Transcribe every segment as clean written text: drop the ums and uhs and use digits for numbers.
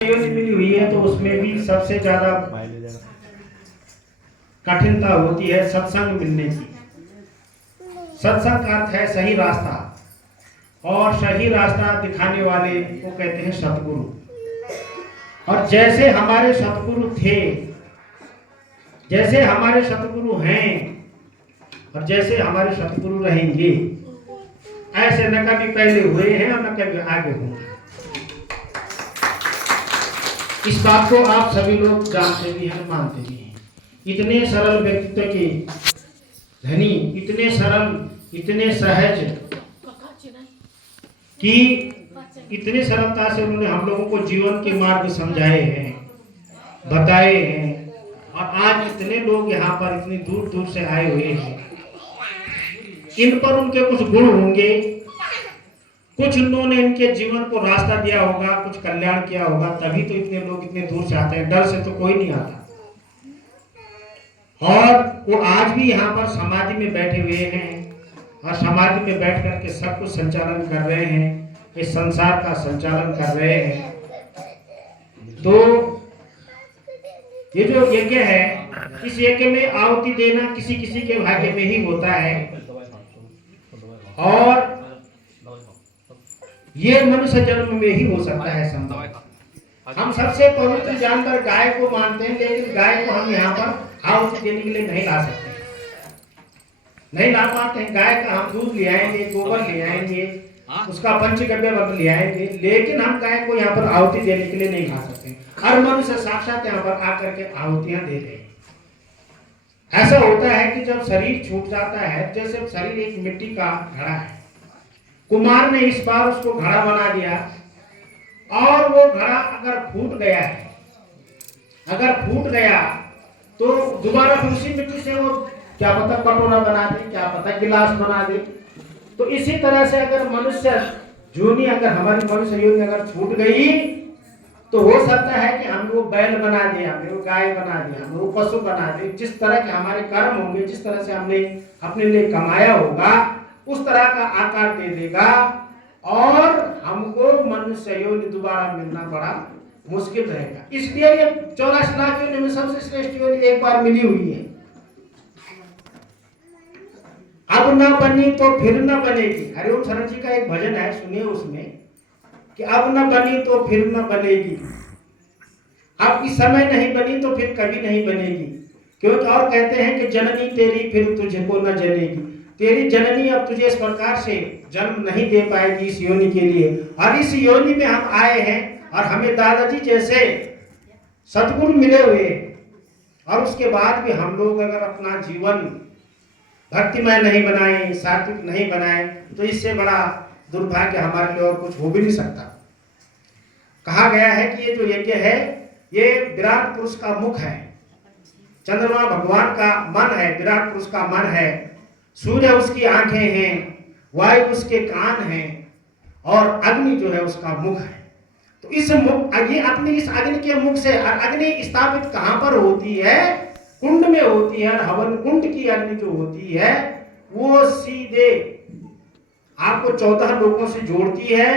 योनि मिली हुई है तो उसमें भी सबसे ज्यादा कठिनता होती है सत्संग मिलने की। सत्संग का अर्थ है सही रास्ता, और सही रास्ता दिखाने वाले को कहते हैं सतगुरु। और जैसे हमारे सतगुरु थे, जैसे हमारे सतगुरु हैं और जैसे हमारे सतगुरु रहेंगे, ऐसे न कभी पहले हुए हैं और न कभी आगे होंगे। इस बात को आप सभी लोग जानते भी हैं, मानते भी हैं। इतने सरल व्यक्तित्व के धनी, इतने सरल, इतने सहज कि इतने सरलता से उन्होंने हम लोगों को जीवन के मार्ग समझाए हैं, बताए हैं। और आज इतने लोग यहाँ पर इतनी दूर दूर से आए हुए हैं। इन पर उनके कुछ गुण होंगे, कुछ उन्होंने इनके जीवन को रास्ता दिया होगा, कुछ कल्याण किया होगा, तभी तो इतने लोग इतने दूर से आते हैं। डर से तो कोई नहीं आता। और वो आज भी यहाँ पर समाधि में बैठे हुए हैं और समाधि में बैठ करके सब कुछ संचालन कर रहे हैं, इस संसार का संचालन कर रहे हैं। तो ये जो यज्ञ है, इस यज्ञ में आहुति देना किसी किसी के भाग्य में ही होता है। और ये मनुष्य जन्म में ही हो सकता है संभव। हम सबसे पवित्र जानवर गाय को मानते हैं, लेकिन गाय को हम यहाँ पर आहुति देने के लिए नहीं ला सकते, नहीं ला पाते हैं। गाय का हम दूध ले आएंगे, गोबर ले आएंगे, उसका पंचगव्य ले आएंगे, लेकिन हम गाय को यहाँ पर आहुति देने के लिए नहीं ला सकते। हर मनुष्य साक्षात यहाँ पर आकर के आहुतियां दे रहे हैं। ऐसा होता है कि जब शरीर छूट जाता है, जैसे शरीर एक मिट्टी का घड़ा है, कुमार ने इस बार उसको घड़ा बना दिया, और वो घड़ा अगर फूट गया है, अगर फूट गया तो दोबारा फिर उसी मिट्टी से वो क्या पता कटोरा बना दे, क्या पता गिलास बना दे। तो इसी तरह से अगर मनुष्य जूनी, अगर हमारी मनुष्य योनि अगर छूट गई, तो हो सकता है कि हम वो बैल बना दे, हमें वो गाय बना दे, हमें वो पशु बना दे। जिस तरह के हमारे कर्म होंगे, जिस तरह से हमने अपने लिए कमाया होगा, उस तरह का आकार दे देगा, और हमको मनुष्य योनि दोबारा मिलना बड़ा मुश्किल रहेगा। इसलिए ये 84 लाख योनि में सबसे श्रेष्ठ योनि एक बार मिली हुई है। अब न बनी तो फिर न बनेगी। हरिओम शरण जी का एक भजन है, सुनिए उसमें कि अब न बनी तो फिर न बनेगी, अब इस समय नहीं बनी तो फिर कभी नहीं बनेगी। क्योंकि और कहते हैं कि जननी तेरी फिर तुझको न जनेगी, तेरी जननी अब तुझे इस प्रकार से जन्म नहीं दे पाएगी इस योनि के लिए। और इस योनि में हम आए हैं, और हमें दादाजी जैसे सतगुरु मिले हुए, और उसके बाद भी हम लोग अगर अपना जीवन भक्तिमय नहीं बनाए, सात्विक नहीं बनाए, तो इससे बड़ा दुर्भाग्य हमारे लिए और कुछ हो भी नहीं सकता। कहा गया है कि ये जो यज्ञ है, ये विराट पुरुष का मुख है, चंद्रमा भगवान का मन है, विराट पुरुष का मन है, सूर्य उसकी आंखें हैं, वायु उसके कान हैं, और अग्नि जो है उसका मुख है। तो इस मुख, ये अपनी इस अग्नि के मुख से, और अग्नि स्थापित कहां पर होती है? कुंड में होती है। और हवन कुंड की अग्नि जो होती है, वो सीधे आपको 14 लोगों से जोड़ती है,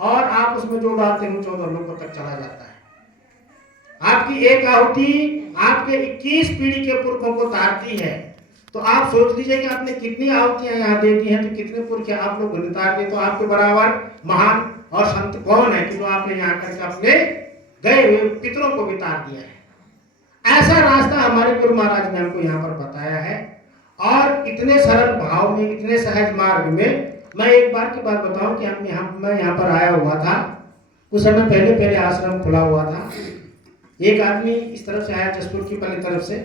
और आप उसमें जो डालते हैं 14 लोगों तक चला जाता है। आपकी एक आहुति आपके 21 पीढ़ी के पुरखों को तारती है। तो आप सोच लीजिए कि आपने कितनी आहुतियां यहाँ दे दी हैं, तो कितने पुरख आप लोग नितार दे। तो आपके बराबर महान और संत कौन है कि जो आपने यहाँ करके अपने गए हुए पितरों को भी तार दिया है। ऐसा रास्ता हमारे गुरु महाराज ने हमको यहाँ पर बताया है। और इतने सरल भाव में, इतने सहज मार्ग में, मैं एक बार की बात बताऊं कि मैं यहाँ पर आया हुआ था, कुछ समय पहले आश्रम खुला हुआ था। एक आदमी इस तरफ से आया, जसपुर की पहले तरफ से,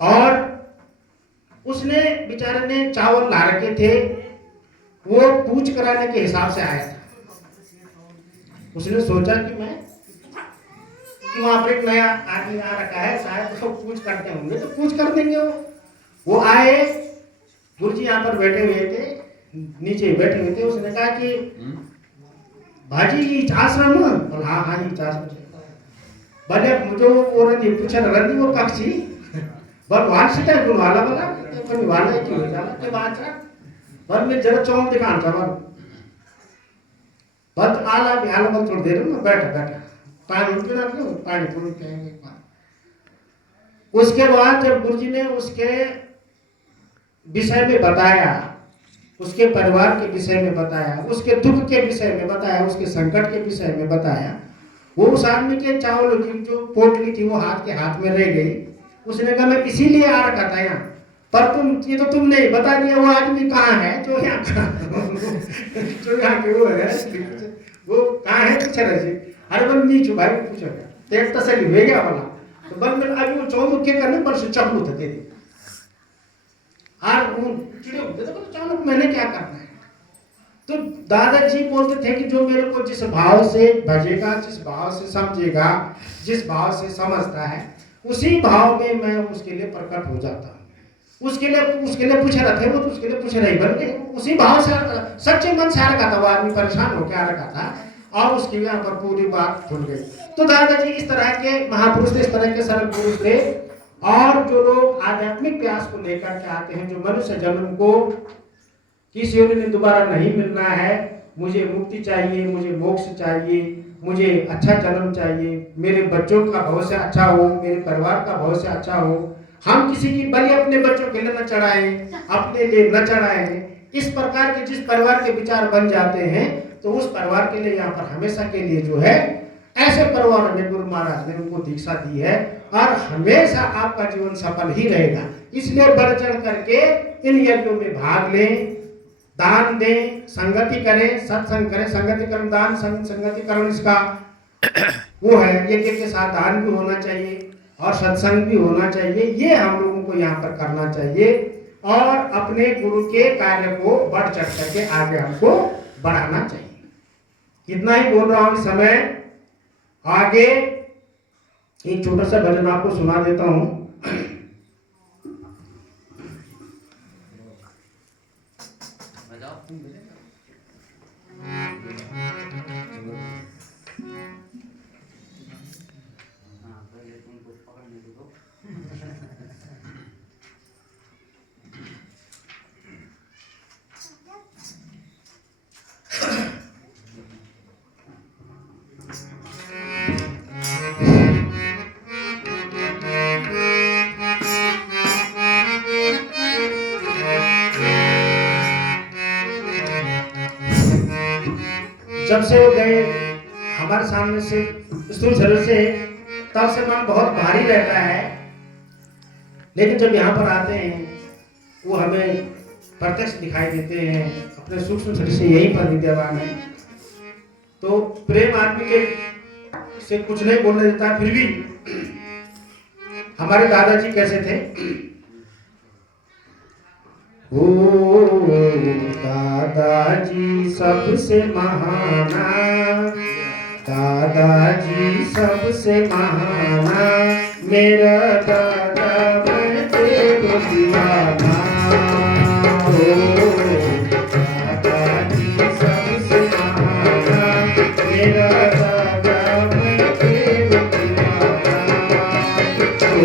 और उसने बेचारे ने चावल ला रखे थे, वो पूछ कराने के हिसाब से आया था। उसने सोचा कि वहां पर एक नया आदमी आ रखा है, शायद तो पूछ करते होंगे, तो पूछ कर देंगे। वो आए, गुरुजी यहाँ पर बैठे हुए थे, नीचे बैठे हुए थे। उसने कहा कि भाजी आश्रम, बोल हाँ हाँ ये आश्रम। भले मुझे वो रही पूछा रही वो कक्षी बल वार्षिक है गुण वाला बोला कभी वाला ही क्यों जाला के बात है बल में जरा चौंक दिखान था बल बस आला भी आला बस थोड़ी देर में बैठा बैठा पानी पीना क्यों पानी थोड़ी पिएंगे। उसके बाद जब गुरुजी ने उसके विषय में बताया, उसके परिवार के विषय में बताया, उसके दुख के विषय में बताया, उसके संकट के विषय में बताया, वो उस आदमी के चावल की जो पोटली थी वो हाथ के हाथ में रह गई। उसने कहा मैं इसीलिए आ रखा था यहाँ, पर ये तो तुम नहीं बता दिया वो आदमी कहाँ है जो यहाँ जो यहाँ के वो है, वो कहाँ है पूछा रहे। अरे बल नीचू भाई पूछो पेट तसली हो गया वाला तो बल में अभी वो चौमुख के करने पर से चक्कू था दे दी और वो चिड़े होते थे बोले चलो मैंने क्या करना है। तो दादाजी बोलते थे कि जो मेरे को जिस भाव से भजेगा, जिस भाव से समझेगा, जिस भाव से समझता है, उसी भाव में मैं उसके लिए प्रकट हो जाता हूँ। उसके लिए पूछ रहा था वो तो उसके लिए पूछ रही बल्कि उसी भाव से सच्चे मन से आ रखा था। वो आदमी परेशान होकर आ रखा था और उसकी यहाँ पर पूरी बात खुल गई। तो दादाजी इस तरह के महापुरुष थे, इस तरह के सरल पुरुष थे। और जो लोग आध्यात्मिक प्यास को लेकर के आते हैं, जो मनुष्य जन्म को किसी योनि ने दोबारा नहीं मिलना है, मुझे मुक्ति चाहिए, मुझे मोक्ष चाहिए, मुझे अच्छा जन्म चाहिए, मेरे बच्चों का भविष्य अच्छा हो, मेरे परिवार का भविष्य अच्छा हो, हम किसी की बलि अपने बच्चों के लिए न चढ़ाएं, अपने लिए न चढ़ाएं। इस प्रकार के जिस परिवार के विचार बन जाते हैं तो उस परिवार के लिए यहाँ पर हमेशा के लिए जो है ऐसे परिवारों ने गुरु महाराज ने उनको दीक्षा दी है और हमेशा आपका जीवन सफल ही रहेगा। इसलिए बढ़ चढ़ करके इन यज्ञों में भाग लें, दान दें, संगति करें, सत्संग करें। संगति कर्म दान संगति कर्म इसका वो है, यज्ञ के साथ दान भी होना चाहिए और सत्संग भी होना चाहिए। ये हम लोगों को यहाँ पर करना चाहिए और अपने गुरु के कार्य को बढ़ चढ़ करके आगे हमको बढ़ाना चाहिए। इतना ही बोल रहा हूँ। समय आगे एक छोटा सा भजन आपको सुना देता हूँ। जब से वो गए हमारे सामने से स्थूल शरीर से, तब से मन बहुत भारी रहता है। लेकिन जब यहाँ पर आते हैं वो हमें प्रत्यक्ष दिखाई देते हैं, अपने सूक्ष्म शरीर से यहीं पर विद्यमान है। तो प्रेम आदमी के से कुछ नहीं बोलने देता। फिर भी हमारे दादाजी कैसे थे, ओ दादाजी सबसे महाना, दादाजी सबसे महाना, मेरा दादा मैं तेरे दीवाना। ओ दादाजी सबसे महाना, मेरा दादा मैं तेरे दीवाना। ओ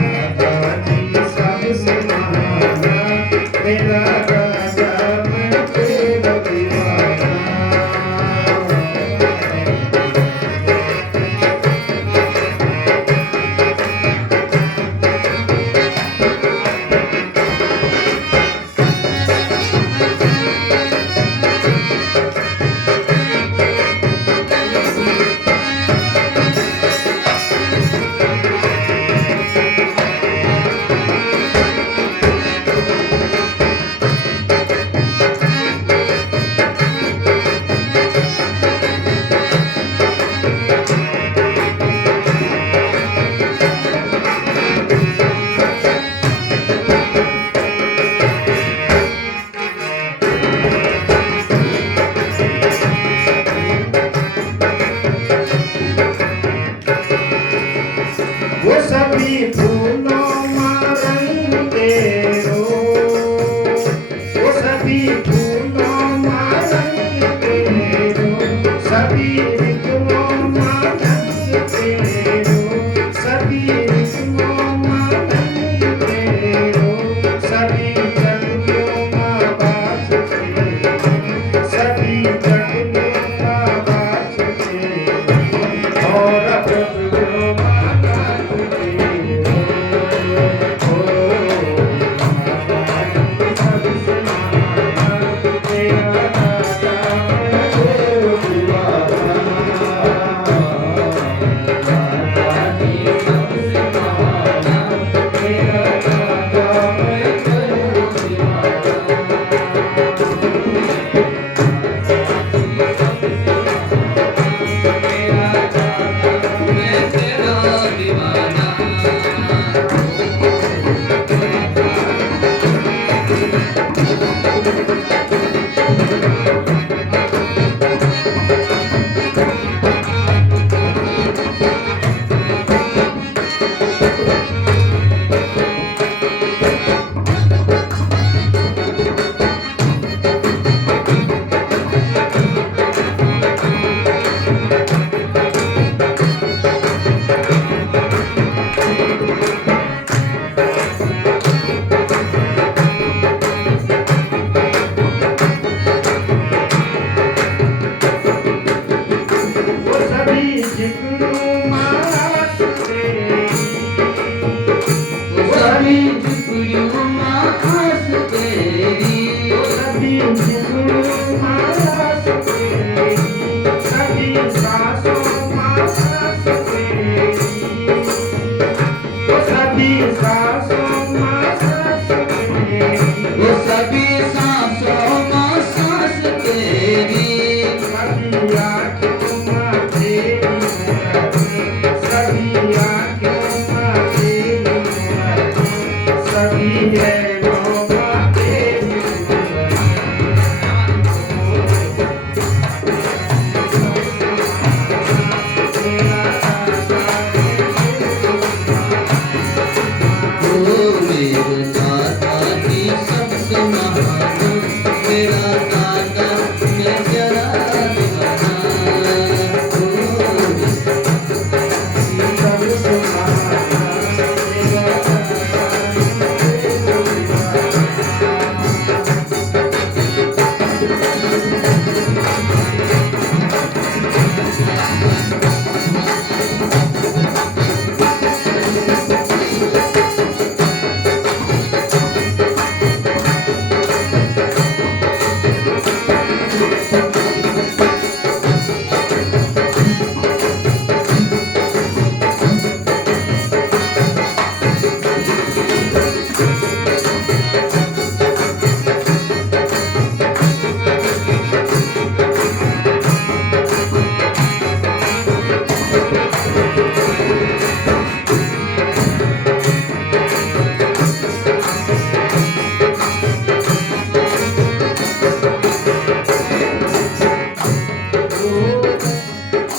दादाजी सबसे महाना, मेरा दादा मैं तेरा दीवाना।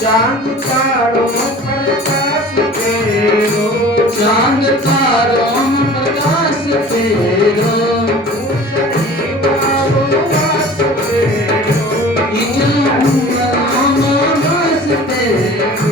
चांद तारों प्रकाश तेरो, चांद तारों प्रकाश तेरो, ऊंचाई वालों वास तेरो, इचलूं वास तेरो,